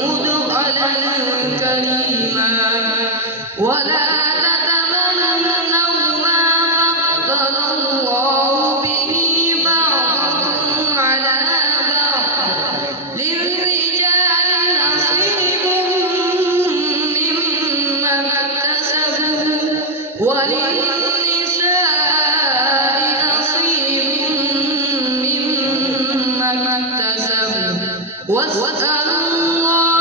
مدخلا كريما ولا تتمنوا ما فضل الله به بعضكم على بعض للرجال نصيب مما اكتسبوا وللنساء نصيب مما اكتسبوا واسألوا الله